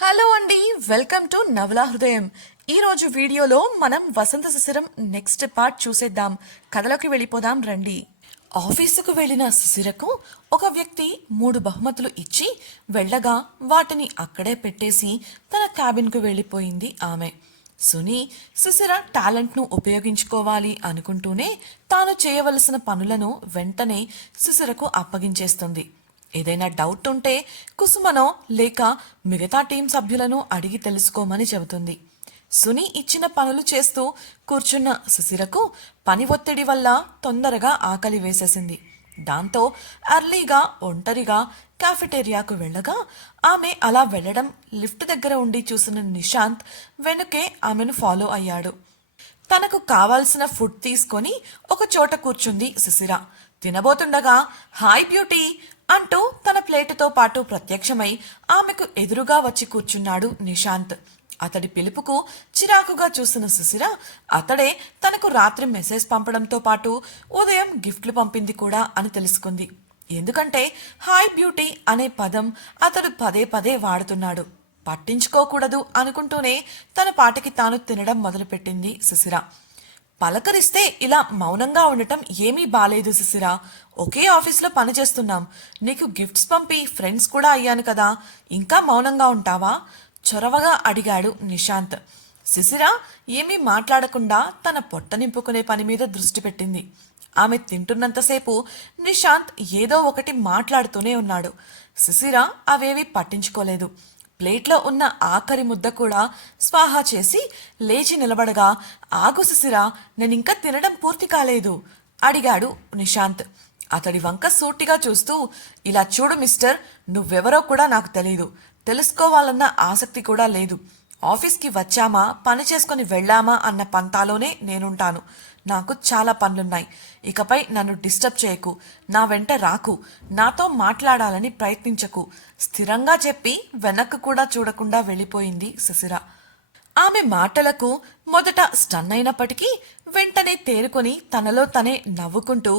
Hello అండి welcome to నవలా హృదయం. ఈరోజు వీడియోలో మనం వసంత శిశిరం నెక్స్ట్ పార్ట్ చూసేద్దాం. కథలోకి వెళ్ళిపోదాం రండి. ఆఫీసుకు వెళ్ళిన శిశిరకు ఒక వ్యక్తి మూడు బహుమతులు ఇచ్చి వెళ్ళగా వాటిని అక్కడే పెట్టేసి తన క్యాబిన్కు వెళ్ళిపోయింది ఆమె. సుని శిశిర టాలెంట్ను ఉపయోగించుకోవాలి అనుకుంటూనే తాను చేయవలసిన పనులను వెంటనే శిశిరకు అప్పగించేస్తుంది. ఏదైనా డౌట్ ఉంటే కుసుమనో లేక మిగతా టీం సభ్యులను అడిగి తెలుసుకోమని చెబుతుంది. సుని ఇచ్చిన పనులు చేస్తూ కూర్చున్న సుశిరకు పని ఒత్తిడి వల్ల తొందరగా ఆకలి వేసేసింది. దాంతో అర్లీగా ఒంటరిగా కాఫెటేరియాకు వెళ్ళగా ఆమె అలా వెళ్ళడం లిఫ్ట్ దగ్గర ఉండి చూసిన నిశాంత్ వెనుకే ఆమెను ఫాలో అయ్యాడు. తనకు కావాల్సిన ఫుడ్ తీసుకొని ఒక చోట కూర్చుంది సుశిర తినబోతుండగా హాయ్ బ్యూటీ అంటూ తన ప్లేటుతో పాటు ప్రత్యక్షమై ఆమెకు ఎదురుగా వచ్చి కూర్చున్నాడు నిశాంత్. అతడి పిలుపుకు చిరాకుగా చూసిన సుశిర అతడే తనకు రాత్రి మెసేజ్ పంపడంతో పాటు ఉదయం గిఫ్ట్లు పంపింది కూడా అని తెలుసుకుంది. ఎందుకంటే హాయ్ బ్యూటీ అనే పదం అతడు పదే పదే వాడుతున్నాడు. పట్టించుకోకూడదు అనుకుంటూనే తన పాటికి తాను తినడం మొదలుపెట్టింది సుశిర. పలకరిస్తే ఇలా మౌనంగా ఉండటం ఏమీ బాలేదు సుశిర. ఒకే ఆఫీస్లో పనిచేస్తున్నాం నీకు గిఫ్ట్స్ పంపి ఫ్రెండ్స్ కూడా అయ్యాను కదా. ఇంకా మౌనంగా ఉంటావా? చొరవగా అడిగాడు నిశాంత్. శిశిర ఏమీ మాట్లాడకుండా తన పొట్ట నింపుకునే పని మీద దృష్టి పెట్టింది. ఆమె తింటున్నంతసేపు నిశాంత్ ఏదో ఒకటి మాట్లాడుతూనే ఉన్నాడు. శిశిర అవేవి పట్టించుకోలేదు. ప్లేట్లో ఉన్న ఆఖరి ముద్ద కూడా స్వాహా చేసి లేచి నిలబడగా ఆగు శిశిర నేనింకా తినడం పూర్తి కాలేదు అడిగాడు నిశాంత్. అతడి వంక సూటిగా చూస్తూ ఇలా చూడు మిస్టర్ నువ్వెవరో కూడా నాకు తెలీదు. తెలుసుకోవాలన్న ఆసక్తి కూడా లేదు. ఆఫీస్కి వచ్చామా పని చేసుకొని వెళ్ళామా అన్న పంతాలోనే నేనుంటాను. నాకు చాలా పనులున్నాయి. ఇకపై నన్ను డిస్టర్బ్ చేయకు. నా వెంట రాకు. నాతో మాట్లాడాలని ప్రయత్నించకు. స్థిరంగా చెప్పి వెనక్కు కూడా చూడకుండా వెళ్ళిపోయింది సుశిర. ఆమె మాటలకు మొదట స్టన్ అయినప్పటికీ వెంటనే తేరుకొని తనలో తనే నవ్వుకుంటూ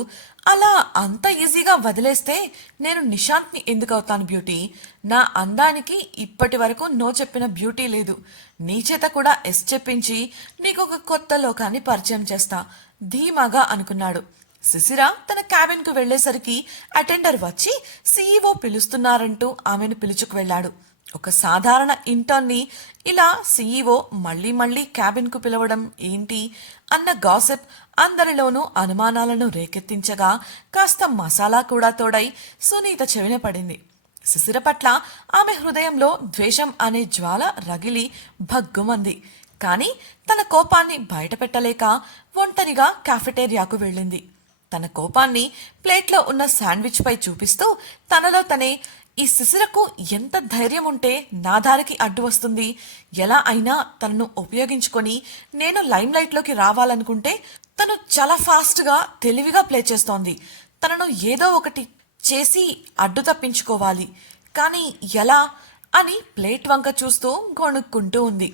అలా అంత ఈజీగా వదిలేస్తే నేను నిశాంత్ని ఎందుకు అవుతాను బ్యూటీ? నా అందానికి ఇప్పటి వరకు నో చెప్పిన బ్యూటీ లేదు. నీ చేత కూడా ఎస్ చెప్పించి నీకు ఒక కొత్త లోకాన్ని పరిచయం చేస్తా ధీమాగా అనుకున్నాడు. శిశిర తన క్యాబిన్కు వెళ్ళేసరికి అటెండర్ వచ్చి సీఈఓ పిలుస్తున్నారంటూ ఆమెను పిలుచుకు వెళ్ళాడు. ఒక సాధారణ ఇంటర్న్ని ఇలా సీఈఓ మళ్ళీ మళ్ళీ క్యాబిన్కు పిలవడం ఏంటి అన్న గాసిప్ అందరిలోనూ అనుమానాలను రేకెత్తించగా కాస్త మసాలా కూడా తోడై సునీత చెవిన పడింది. శిశిర పట్ల ఆమె హృదయంలో ద్వేషం అనే జ్వాల రగిలి భగ్గుమంది. కానీ తన కోపాన్ని బయటపెట్టలేక ఒంటరిగా కాఫెటేరియాకు వెళ్ళింది. తన కోపాన్ని ప్లేట్లో ఉన్న శాండ్విచ్ పై చూపిస్తూ తనలో తనే ఈ శిశిరకు ఎంత ధైర్యం ఉంటే నా దారికి అడ్డు వస్తుంది. ఎలా అయినా తనను ఉపయోగించుకొని నేను లైమ్ లైట్లోకి రావాలనుకుంటే తను చాలా ఫాస్ట్గా తెలివిగా ప్లే చేస్తోంది. తనను ఏదో ఒకటి చేసి అడ్డు తప్పించుకోవాలి. కానీ ఎలా అని ప్లేట్ వంక చూస్తూ గొణుక్కుంటూ ఉంది.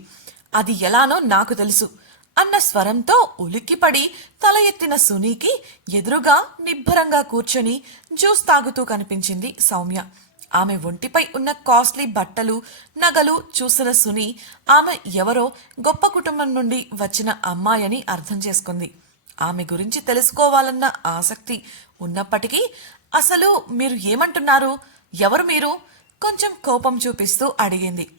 అది ఎలానో నాకు తెలుసు. అన్న స్వరంతో ఉలిక్కిపడి తల ఎత్తిన సునీకి ఎదురుగా నిబ్బరంగా కూర్చొని జ్యూస్ తాగుతూ కనిపించింది సౌమ్య. ఆమె ఒంటిపై ఉన్న కాస్ట్లీ బట్టలు నగలు చూసిన సుని ఆమె ఎవరో గొప్ప కుటుంబం నుండి వచ్చిన అమ్మాయని అర్థం చేసుకుంది. ఆమె గురించి తెలుసుకోవాలన్న ఆసక్తి ఉన్నప్పటికీ అసలు మీరు ఏమంటున్నారు? ఎవరు మీరు? కొంచెం కోపం చూపిస్తూ అడిగింది.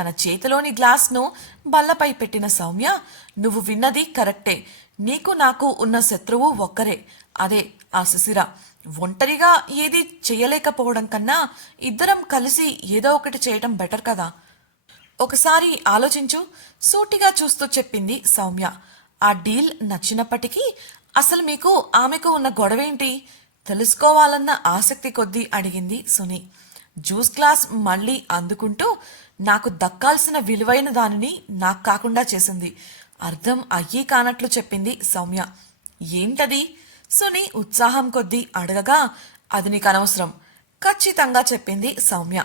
తన చేతిలోని గ్లాస్ను బల్లపై పెట్టిన సౌమ్య నువ్వు విన్నది కరెక్టే. నీకు నాకు ఉన్న శత్రువు ఒక్కరే. అదే ఆ సుశిర ఒంటరిగా ఏది చేయలేకపోవడం కన్నా ఇద్దరం కలిసి ఏదో ఒకటి చేయటం బెటర్ కదా. ఒకసారి ఆలోచించు సూటిగా చూస్తూ చెప్పింది సౌమ్య. ఆ డీల్ నచ్చినప్పటికీ అసలు మీకు ఆమెకు ఉన్న గొడవేంటి? తెలుసుకోవాలన్న ఆసక్తి కొద్దీ అడిగింది సుని. జ్యూస్ గ్లాస్ మళ్ళీ అందుకుంటూ నాకు దక్కాల్సిన విలువైన దానిని నాకు కాకుండా చేసింది. అర్థం అయ్యి కానట్లు చెప్పింది సౌమ్య. ఏంటది? సుని ఉత్సాహం కొద్దీ అడగగా అది నీకు అనవసరం ఖచ్చితంగా చెప్పింది సౌమ్య.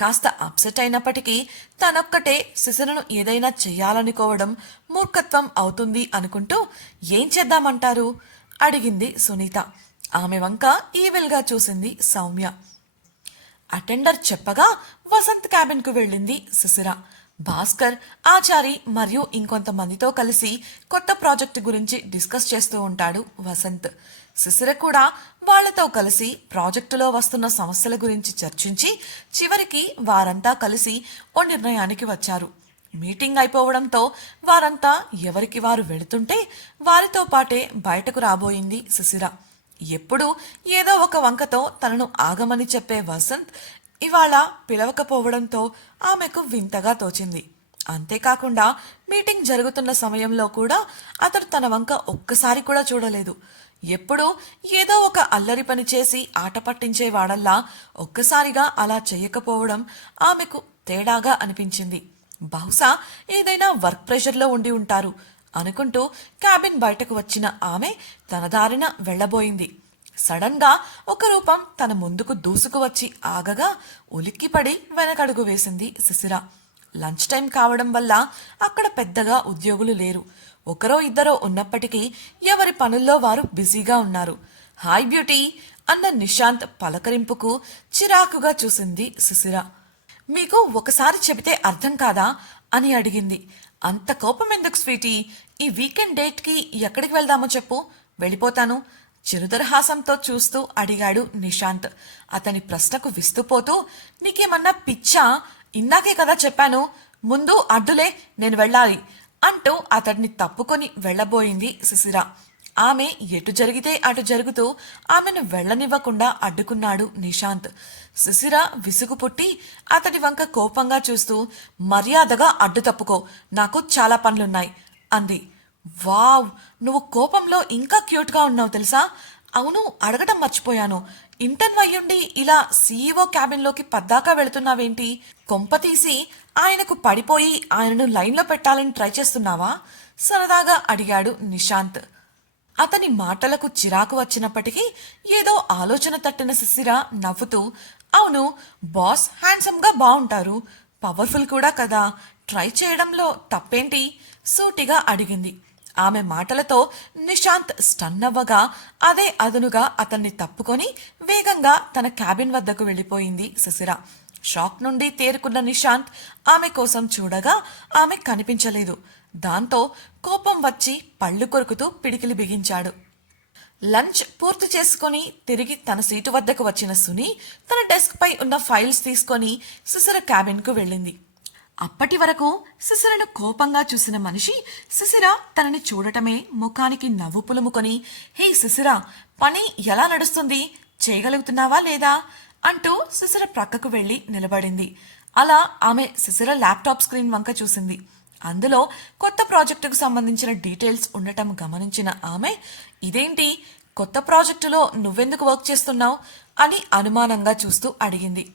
కాస్త అప్సెట్ అయినప్పటికీ తనొక్కటే శిశులను ఏదైనా చేయాలనుకోవడం మూర్ఖత్వం అవుతుంది అనుకుంటూ ఏం చేద్దామంటారు? అడిగింది సునీత. ఆమె వంక ఈవిల్గా చూసింది సౌమ్య. అటెండర్ చెప్పగా వసంత్ క్యాబిన్కు వెళ్ళింది శిశిర. భాస్కర్ ఆచారి మరియు ఇంకొంతమందితో కలిసి కొత్త ప్రాజెక్టు గురించి డిస్కస్ చేస్తూ ఉంటాడు వసంత్. శిశిర కూడా వాళ్ళతో కలిసి ప్రాజెక్టులో వస్తున్న సమస్యల గురించి చర్చించి చివరికి వారంతా కలిసి ఓ నిర్ణయానికి వచ్చారు. మీటింగ్ అయిపోవడంతో వారంతా ఎవరికి వారు వెళుతుంటే వారితో పాటే బయటకు రాబోయింది శిశిర ఎప్పుడు ఏదో ఒక వంకతో తనను ఆగమని చెప్పే వసంత్ ఇవాళ పిలవకపోవడంతో ఆమెకు వింతగా తోచింది. అంతేకాకుండా మీటింగ్ జరుగుతున్న సమయంలో కూడా అతడు తన వంక ఒక్కసారి కూడా చూడలేదు. ఎప్పుడూ ఏదో ఒక అల్లరి పని చేసి ఆట పట్టించేవాడల్లా ఒక్కసారిగా అలా చేయకపోవడం ఆమెకు తేడాగా అనిపించింది. బహుశా ఏదైనా వర్క్ ప్రెషర్లో ఉండి ఉంటారు అనుకుంటూ క్యాబిన్ బయటకు వచ్చిన ఆమె తన దారిన వెళ్ళబోయింది. సడన్గా ఒక రూపం తన ముందుకు దూసుకు వచ్చి ఆగగా ఉలిక్కిపడి వెనకడుగు వేసింది శిశిర లంచ్ టైం కావడం వల్ల అక్కడ పెద్దగా ఉద్యోగులు లేరు. ఒకరో ఇద్దరో ఉన్నప్పటికీ ఎవరి పనుల్లో వారు బిజీగా ఉన్నారు. హాయ్ బ్యూటీ అన్న నిశాంత్ పలకరింపుకు చిరాకుగా చూసింది శిశిర మీకు ఒకసారి చెబితే అర్థం కాదా అని అడిగింది. అంత కోపం ఎందుకు స్వీటీ? ఈ వీకెండ్ డేట్కి ఎక్కడికి వెళ్దామో చెప్పు. వెళ్ళిపోతాను. చిరుదరహాసంతో చూస్తూ అడిగాడు నిశాంత్. అతని ప్రశ్నకు విస్తుపోతూ నీకేమన్నా పిచ్చా? ఇందాకే కదా చెప్పాను ముందు అడ్డులే నేను వెళ్ళాలి అంటూ అతడిని తప్పుకొని వెళ్ళబోయింది శిశిర. ఆమె ఎటు జరిగితే అటు జరుగుతూ ఆమెను వెళ్ళనివ్వకుండా అడ్డుకున్నాడు నిశాంత్. శిశిర విసుగు పుట్టి అతడి వంక కోపంగా చూస్తూ మర్యాదగా అడ్డు తప్పుకో నాకు చాలా పనులున్నాయి అంది. వావ్ నువ్వు కోపంలో ఇంకా క్యూట్గా ఉన్నావు తెలుసా? అవును అడగటం మర్చిపోయాను. ఇంటర్న్ అయ్యుండి ఇలా సీఈఓ క్యాబిన్లోకి పద్దాకా వెళుతున్నావేంటి? కొంప తీసి ఆయనకు పడిపోయి ఆయనను లైన్లో పెట్టాలని ట్రై చేస్తున్నావా? సరదాగా అడిగాడు నిశాంత్. అతని మాటలకు చిరాకు వచ్చినప్పటికీ ఏదో ఆలోచన తట్టిన శిశిర నవ్వుతూ అవును బాస్ హ్యాండ్సమ్గా బాగుంటారు పవర్ఫుల్ కూడా కదా. ట్రై చేయడంలో తప్పేంటి? సూటిగా అడిగింది. ఆమె మాటలతో నిశాంత్ స్టన్ అవ్వగా అదే అదునుగా అతన్ని తప్పుకొని వేగంగా తన క్యాబిన్ వద్దకు వెళ్ళిపోయింది శిశిర షాక్ నుండి తేరుకున్న నిశాంత్ ఆమె కోసం చూడగా ఆమె కనిపించలేదు. దాంతో కోపం వచ్చి పళ్ళు కొరుకుతూ పిడికిలి బిగించాడు. లంచ్ పూర్తి చేసుకొని తిరిగి తన సీటు వద్దకు వచ్చిన సుని తన డెస్క్ పై ఉన్న ఫైల్స్ తీసుకొని శిశిర క్యాబిన్కు వెళ్ళింది. అప్పటి వరకు శిశిరను కోపంగా చూసిన మనిషి శిశిర తనని చూడటమే ముఖానికి నవ్వు పులుముకొని హే శిశిర పని ఎలా నడుస్తుంది? చేయగలుగుతున్నావా లేదా? అంటూ శిశిర ప్రక్కకు వెళ్ళి నిలబడింది. అలా ఆమె శిశిర ల్యాప్టాప్ స్క్రీన్ వంక చూసింది. అందులో కొత్త ప్రాజెక్టుకు సంబంధించిన డీటెయిల్స్ ఉండటం గమనించిన ఆమె ఇదేంటి? కొత్త ప్రాజెక్టులో నువ్వెందుకు వర్క్ చేస్తున్నావు? అని అనుమానంగా చూస్తూ అడిగింది.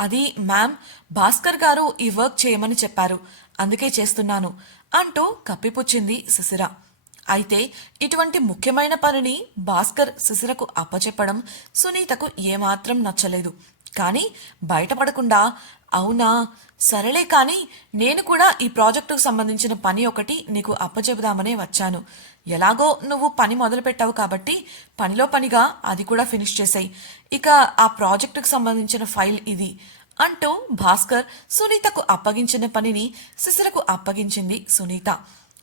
అది మ్యామ్ భాస్కర్ గారు ఈ వర్క్ చేయమని చెప్పారు. అందుకే చేస్తున్నాను అంటూ కప్పిపుచ్చింది శిశిర అయితే ఇటువంటి ముఖ్యమైన పనిని భాస్కర్ శిశిరకు అప్పచెప్పడం సునీతకు ఏమాత్రం నచ్చలేదు. కానీ బయటపడకుండా అవునా? సరేలే కానీ నేను కూడా ఈ ప్రాజెక్టుకు సంబంధించిన పని ఒకటి నీకు అప్పచెబుదామనే వచ్చాను. ఎలాగో నువ్వు పని మొదలుపెట్టావు కాబట్టి పనిలో పనిగా అది కూడా ఫినిష్ చేసాయి. ఇక ఆ ప్రాజెక్టుకు సంబంధించిన ఫైల్ ఇది అంటూ భాస్కర్ సునీతకు అప్పగించిన పనిని శిశిరకు అప్పగించింది సునీత.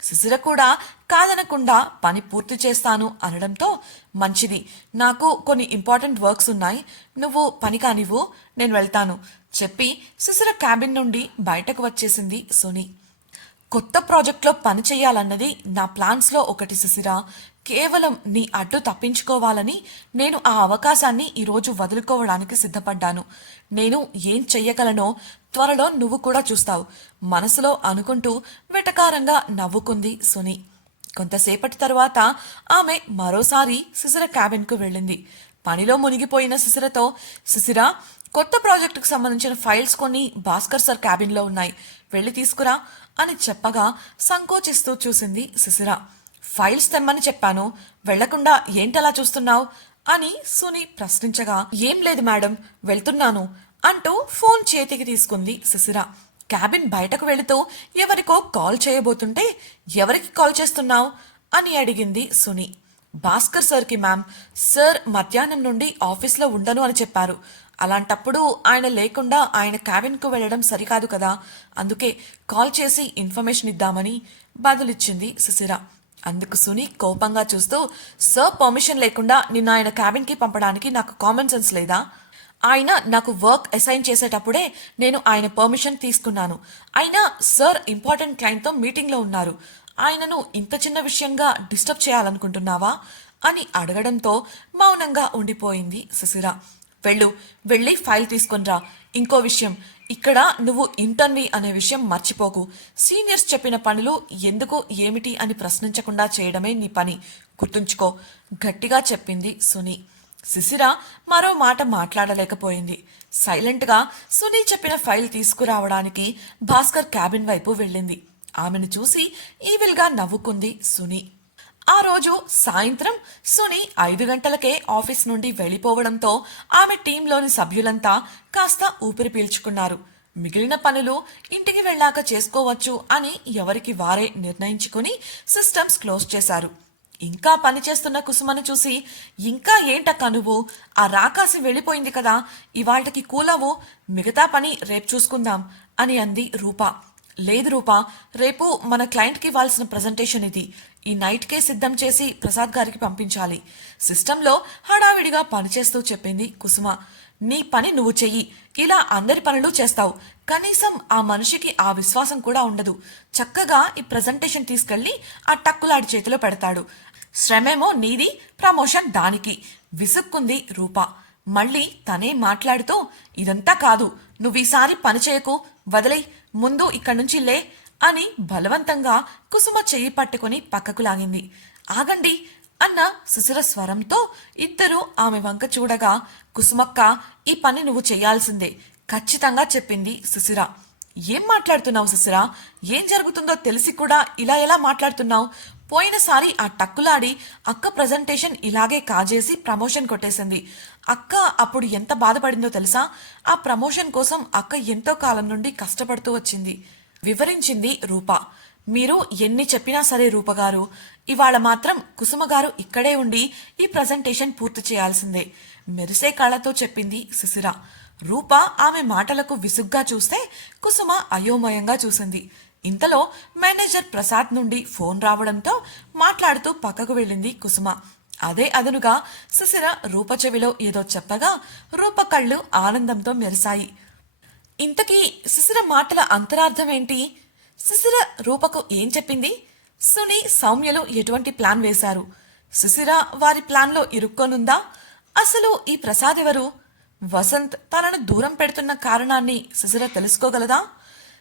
శిశిర కూడా కాదనకుండా పని పూర్తి చేస్తాను అనడంతో మంచిది. నాకు కొన్ని ఇంపార్టెంట్ వర్క్స్ ఉన్నాయి. నువ్వు పని కానివ్వు నేను వెళ్తాను చెప్పి శిశిర క్యాబిన్ నుండి బయటకు వచ్చేసింది సునీ. కొత్త ప్రాజెక్ట్లో పని చేయాలన్నది నా ప్లాన్స్లో ఒకటి శిశిర కేవలం నీ అడ్డు తప్పించుకోవాలని నేను ఆ అవకాశాన్ని ఈరోజు వదులుకోవడానికి సిద్ధపడ్డాను. నేను ఏం చెయ్యగలనో త్వరలో నువ్వు కూడా చూస్తావు. మనసులో అనుకుంటూ వెటకారంగా నవ్వుకుంది సుని. కొంతసేపటి తరువాత ఆమె మరోసారి శిశిర క్యాబిన్కు వెళ్ళింది. పనిలో మునిగిపోయిన శిశిరతో శిశిర కొత్త ప్రాజెక్టుకు సంబంధించిన ఫైల్స్ కొన్ని భాస్కర్ సార్ క్యాబిన్లో ఉన్నాయి. వెళ్ళి తీసుకురా అని చెప్పగా సంకోచిస్తూ చూసింది శిశిర ఫైల్స్ తెమ్మని చెప్పాను. వెళ్ళకుండా ఏంటలా చూస్తున్నావు? అని సుని ప్రశ్నించగా ఏం లేదు మేడం వెళ్తున్నాను అంటూ ఫోన్ చేతికి తీసుకుంది శిశిర క్యాబిన్ బయటకు వెళుతూ ఎవరికో కాల్ చేయబోతుంటే ఎవరికి కాల్ చేస్తున్నావు? అని అడిగింది సుని. భాస్కర్ సార్కి మ్యామ్ సార్ మధ్యాహ్నం నుండి ఆఫీస్లో ఉండను అని చెప్పారు. అలాంటప్పుడు ఆయన లేకుండా ఆయన క్యాబిన్కు వెళ్ళడం సరికాదు కదా. అందుకే కాల్ చేసి ఇన్ఫర్మేషన్ ఇద్దామని బదులిచ్చింది సుశిర. అందుకు సుని కోపంగా చూస్తూ సార్ పర్మిషన్ లేకుండా నిన్న ఆయన క్యాబిన్కి పంపడానికి నాకు కామన్ సెన్స్ లేదా? ఆయన నాకు వర్క్ అసైన్ చేసేటప్పుడే నేను ఆయన పర్మిషన్ తీసుకున్నాను. అయినా సార్ ఇంపార్టెంట్ క్లయింట్తో మీటింగ్లో ఉన్నారు. ఆయనను ఇంత చిన్న విషయంగా డిస్టర్బ్ చేయాలనుకుంటున్నావా? అని అడగడంతో మౌనంగా ఉండిపోయింది సుశిర వెళ్ళు వెళ్ళి ఫైల్ తీసుకునిరా ఇంకో విషయం ఇక్కడ నువ్వు ఇంటర్న్వి అనే విషయం మర్చిపోకు. సీనియర్స్ చెప్పిన పనులు ఎందుకు ఏమిటి అని ప్రశ్నించకుండా చేయడమే నీ పని. గుర్తుంచుకో గట్టిగా చెప్పింది సునీ. శిశిర మరో మాట మాట్లాడలేకపోయింది. సైలెంట్గా సునీ చెప్పిన ఫైల్ తీసుకురావడానికి భాస్కర్ క్యాబిన్ వైపు వెళ్ళింది. ఆమెను చూసి ఈవిల్గా నవ్వుకుంది సునీ. ఆ రోజు సాయంత్రం సుని ఐదు గంటలకే ఆఫీస్ నుండి వెళ్ళిపోవడంతో ఆమె టీంలోని సభ్యులంతా కాస్త ఊపిరి పీల్చుకున్నారు. మిగిలిన పనులు ఇంటికి వెళ్ళాక చేసుకోవచ్చు అని ఎవరికి వారే నిర్ణయించుకుని సిస్టమ్స్ క్లోజ్ చేశారు. ఇంకా పని చేస్తున్న కుసుమను చూసి ఇంకా ఏంటక్క నువ్వు? ఆ రాకాసి వెళ్ళిపోయింది కదా ఇవాళకి కూలవు మిగతా పని రేపు చూసుకుందాం అని అంది రూప. లేదు రూపా రేపు మన క్లయింట్కి ఇవ్వాల్సిన ప్రజెంటేషన్ ఇది. ఈ నైట్కే సిద్ధం చేసి ప్రసాద్ గారికి పంపించాలి. సిస్టంలో హడావిడిగా పనిచేస్తూ చెప్పింది కుసుమ. నీ పని నువ్వు చెయ్యి. ఇలా అందరి పనులు చేస్తావు. కనీసం ఆ మనిషికి ఆ విశ్వాసం కూడా ఉండదు. చక్కగా ఈ ప్రజెంటేషన్ తీసుకెళ్ళి ఆ టక్కులాడి చేతిలో పెడతాడు. శ్రమేమో నీది ప్రమోషన్ దానికి. విసుక్కుంది రూప. మళ్ళీ తనే మాట్లాడుతూ ఇదంతా కాదు. నువ్వు ఈసారి పని చేయకు. వదిలై ముందు ఇక్కడి నుంచి లే అని బలవంతంగా కుసుమ చెయ్యి పట్టుకుని పక్కకు లాగింది. ఆగండి అన్న సుసిర స్వరంతో ఇద్దరూ ఆమె వంక చూడగా కుసుమక్క ఈ పని నువ్వు చేయాల్సిందే ఖచ్చితంగా చెప్పింది సుసిర ఏం మాట్లాడుతున్నావు సుసిర ఏం జరుగుతుందో తెలిసి కూడా ఇలా ఎలా మాట్లాడుతున్నావు? పోయినసారి ఆ టక్కులాడి అక్క ప్రజెంటేషన్ ఇలాగే కాజేసి ప్రమోషన్ కొట్టేసింది. అక్క అప్పుడు ఎంత బాధపడిందో తెలుసా? ఆ ప్రమోషన్ కోసం అక్క ఎంతో కాలం నుండి కష్టపడుతూ వచ్చింది. వివరించింది రూప. మీరు ఎన్ని చెప్పినా సరే రూపగారు ఇవాళ మాత్రం కుసుమ గారు ఇక్కడే ఉండి ఈ ప్రజెంటేషన్ పూర్తి చేయాల్సిందే. మెరిసే కళ్ళతో చెప్పింది శిశిర రూప ఆమె మాటలకు విసుగ్గా చూస్తే కుసుమ అయోమయంగా చూసింది. ఇంతలో మేనేజర్ ప్రసాద్ నుండి ఫోన్ రావడంతో మాట్లాడుతూ పక్కకు వెళ్ళింది కుసుమ. అదే అదనుగా శిశిర రూప చెవిలో ఏదో చెప్పగా రూప కళ్ళు ఆనందంతో మెరిశాయి. ఇంతకీ శిశిర మాటల అంతరార్థం ఏంటి? శిశిర రూపకు ఏం చెప్పింది? సుని సౌమ్యలు ఎటువంటి ప్లాన్ వేశారు? సుశిర వారి ప్లాన్లో ఇరుక్కోనుందా? అసలు ఈ ప్రసాద్ ఎవరు? వసంత్ తనను దూరం పెడుతున్న కారణాన్ని శిశిర తెలుసుకోగలదా?